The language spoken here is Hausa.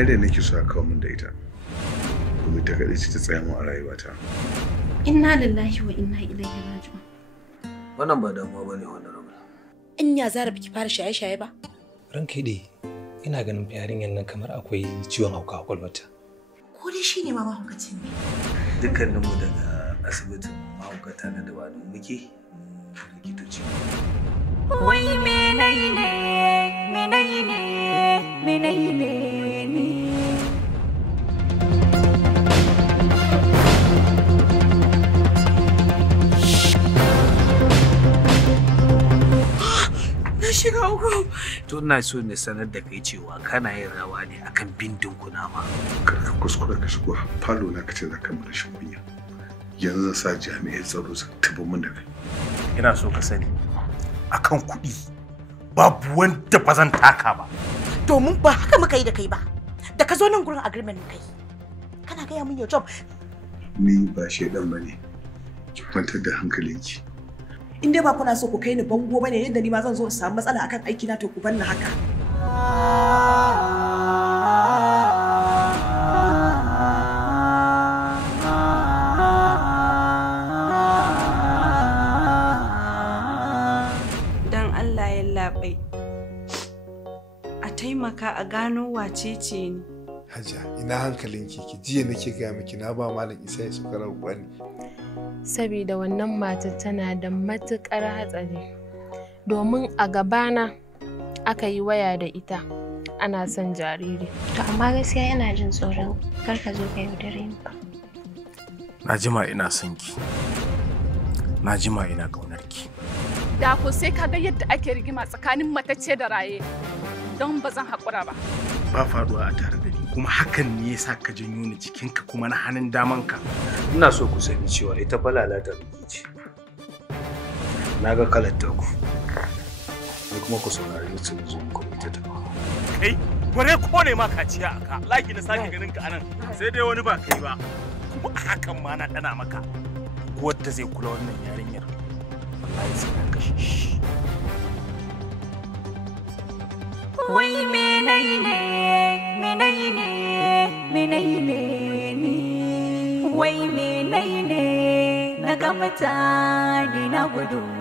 yare nake so a kawo min da ita. Domin ta kaɗai ce ta tsaya mu a rayuwata. Inna lillahi wa inna ilaihi raji'un. Wannan ba damuwa bane wannan rabu. In ya Zara biki fara shaye-shaye ba? Ranka dai ina ganin yarinyar nan kamar akwai ciwon hauka a kwalwata. Ko dai shine ma mahaukacin ne. Dukkaninmu daga asibitin mahaukata na da wani muke likitoci. Wai menai ne ni. Shiga uku. To ina so ne sanar da kai cewa kana yin rawa ne akan bindin kunama. Kar ka kuskura ka shigo falo na kace za ka mu rashin kunya. Yanzu zan sa jami'ai tsaro su tabi mun da kai. Ina so ka sani akan kuɗi babu wanda ba zan taka ba. Domin ba haka muka yi da kai ba. Da ka zo nan gurin agreement kai. Kana gaya min your job. Ni ba shedan bane. Ki kwantar da hankalinki. In dai ba kuna so ku kai ni bango bane yadda ni ma zan zo in samu matsala akan aiki na to ku bar ni haka. Dan Allah ya labai. A taimaka a gano wace ce ni. Hajiya, ina hankalinki ki jiya nake gaya miki na ba malam Isa ya suka rabuwa Saboda wannan matar tana da matuƙar hatsari. Domin a gabana aka yi waya da ita ana son jariri. To amma gaskiya ina jin tsoron kar ka zo ka yaudare ni. Na jima ina son ki. Na jima ina ƙaunar ki. Da ko sai ka ga yadda ake rigima tsakanin matacce da raye. Don ba zan haƙura ba. Ba faduwa a tare da ni kuma hakan ne yasa ka janyo ni cikinka kuma na hannun damanka. Ina so ku sani cewa ita balalata biki ce. Na ga kalar taku. Ni kuma ku saurari ni su zo ku ita ta. Kai, bare ko ne ma kaciya aka. Laki na sake ganin ka anan. Sai dai wani ba kai ba. Kuma a hakan ma na dana maka. Wanda zai kula wannan yarinyar. Wallahi sai ka kashe shi. Wai menai ne ni. Wai menai ne na ga mutane na gudu.